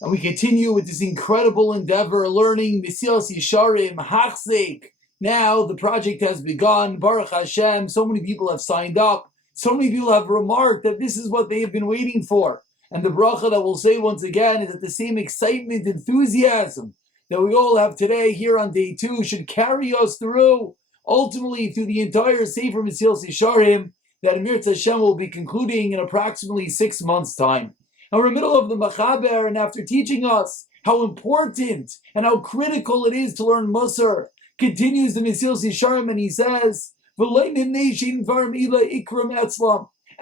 And we continue with this incredible endeavor, learning Mesilas Yesharim, Hachzik. Now the project has begun. Baruch Hashem. So many people have signed up. So many people have remarked that this is what they have been waiting for. And the bracha that we'll say once again is that the same excitement, enthusiasm that we all have today here on day 2 should carry us through, ultimately through the entire Sefer Mesilas Yesharim that Amir Hashem will be concluding in approximately 6 months' time. And we're in the middle of the Machaber, and after teaching us how important and how critical it is to learn Musar, continues the Mesilas Yesharim, and he says,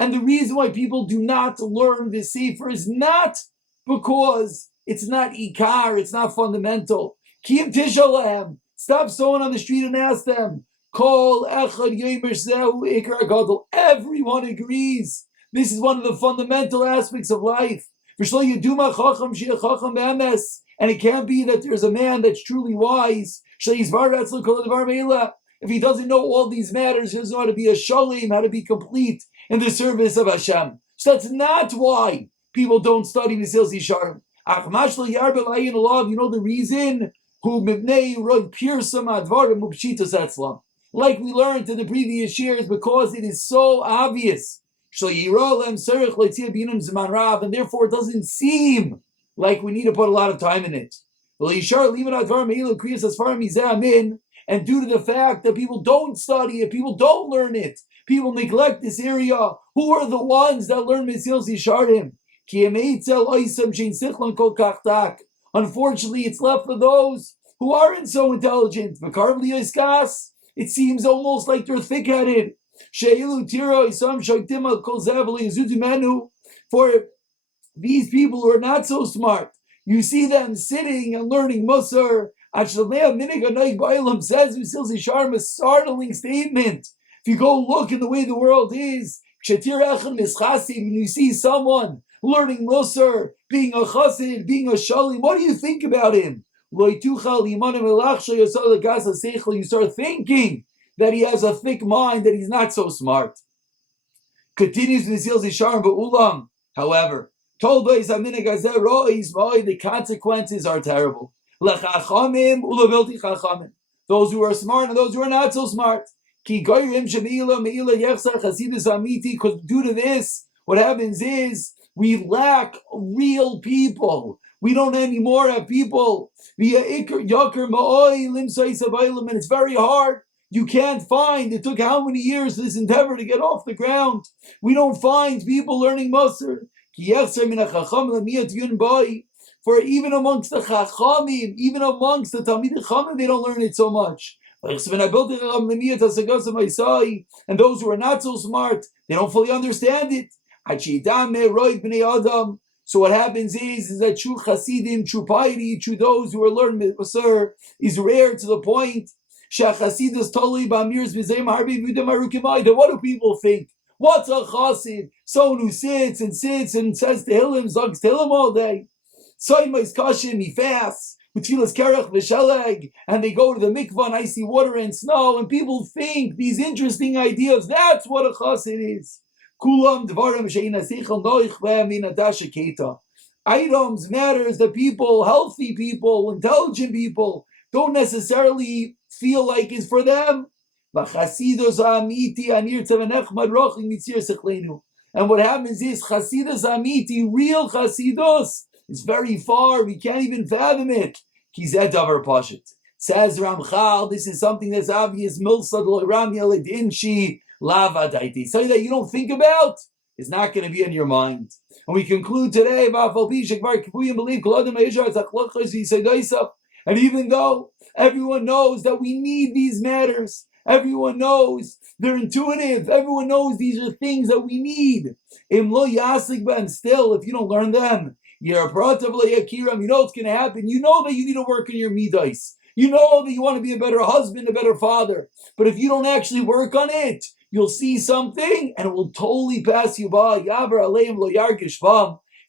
and the reason why people do not learn this Sefer is not because it's not Ikar, it's not fundamental. Kim Tishalahem, stop someone on the street and ask them. Everyone agrees. This is one of the fundamental aspects of life. And it can't be that there's a man that's truly wise. If he doesn't know all these matters, he doesn't know how to be a shalim, how to be complete in the service of Hashem. So that's not why people don't study Mesilas Yesharim. You know the reason? Like we learned in the previous years, because it is so obvious. And therefore it doesn't seem like we need to put a lot of time in it. And due to the fact that people don't study it, people don't learn it, people neglect this area, who are the ones that learn Mesilas Yesharim? Unfortunately, it's left for those who aren't so intelligent. It seems almost like they're thick-headed. For these people who are not so smart, you see them sitting and learning Musar. Says Mesilas Yesharim, a startling statement. If you go look in the way the world is, when you see someone learning Musar, being a chassid, being a shalim, what do you think about him? You start thinking that he has a thick mind, that he's not so smart. Continues Mesilas Yesharim, but ulam, however, the consequences are terrible. Those who are smart and those who are not so smart. Because due to this, what happens is we lack real people. We don't anymore have people. And it's very hard. You can't find, it took how many years for this endeavor to get off the ground. We don't find people learning Musar. For even amongst the Chachamim, even amongst the Talmidei Chachamim, they don't learn it so much. And those who are not so smart, they don't fully understand it. So what happens is that true Chasidim, true piety, true those who are learning Musar is rare to the point that what do people think? What's a Chasid? Someone who sits and says Tehillim, Zogs Tehillim all day. Soimais Kashim, he fasts with Tfilas Kerach V'Sheleg, and they go to the mikvah and icy water and snow, and people think these interesting ideas. That's what a Chasid is. Kulam Dvarim Sheina Seichel Noich Ve'amin Adasha Keita. Items, matters that people, healthy people, intelligent people, don't necessarily feel like is for them. And what happens is Chasidus Amiti, real Chasidus, is very far. We can't even fathom it. Says Ramchal, this is something that's obvious. Something that you don't think about is not going to be in your mind. And we conclude today, and even though everyone knows that we need these matters, everyone knows they're intuitive, everyone knows these are things that we need. And still, if you don't learn them, you know what's going to happen. You know that you need to work on your midas. You know that you want to be a better husband, a better father. But if you don't actually work on it, you'll see something and it will totally pass you by.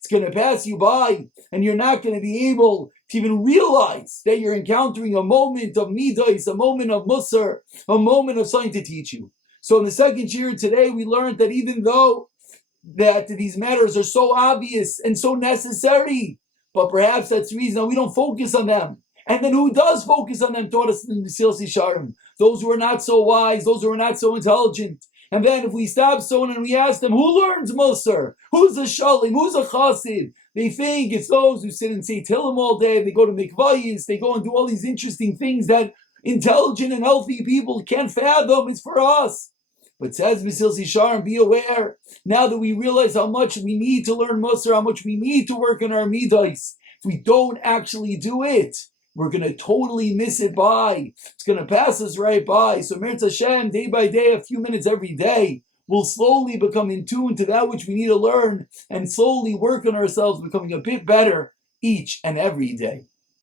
It's going to pass you by, and you're not going to be able to even realize that you're encountering a moment of midas, a moment of musar, a moment of something to teach you. So in the second year today, we learned that even though that these matters are so obvious and so necessary, But perhaps that's the reason that we don't focus on them. And then who does focus on them taught us in the Mesilas Yesharim? Those who are not so wise, those who are not so intelligent. And then if we stop someone and we ask them, who learns Musar? Who's a Shalim? Who's a Chassid? They think it's those who sit and say Tehillim all day. They go to mikvayis. They go and do all these interesting things that intelligent and healthy people can't fathom. It's for us. But says Mesilas Yesharim, be aware, now that we realize how much we need to learn Musar, how much we need to work on our midos, if we don't actually do it, we're going to totally miss it by. It's going to pass us right by. So Meretz Hashem, day by day, a few minutes every day, we'll slowly become in tune to that which we need to learn and slowly work on ourselves becoming a bit better each and every day.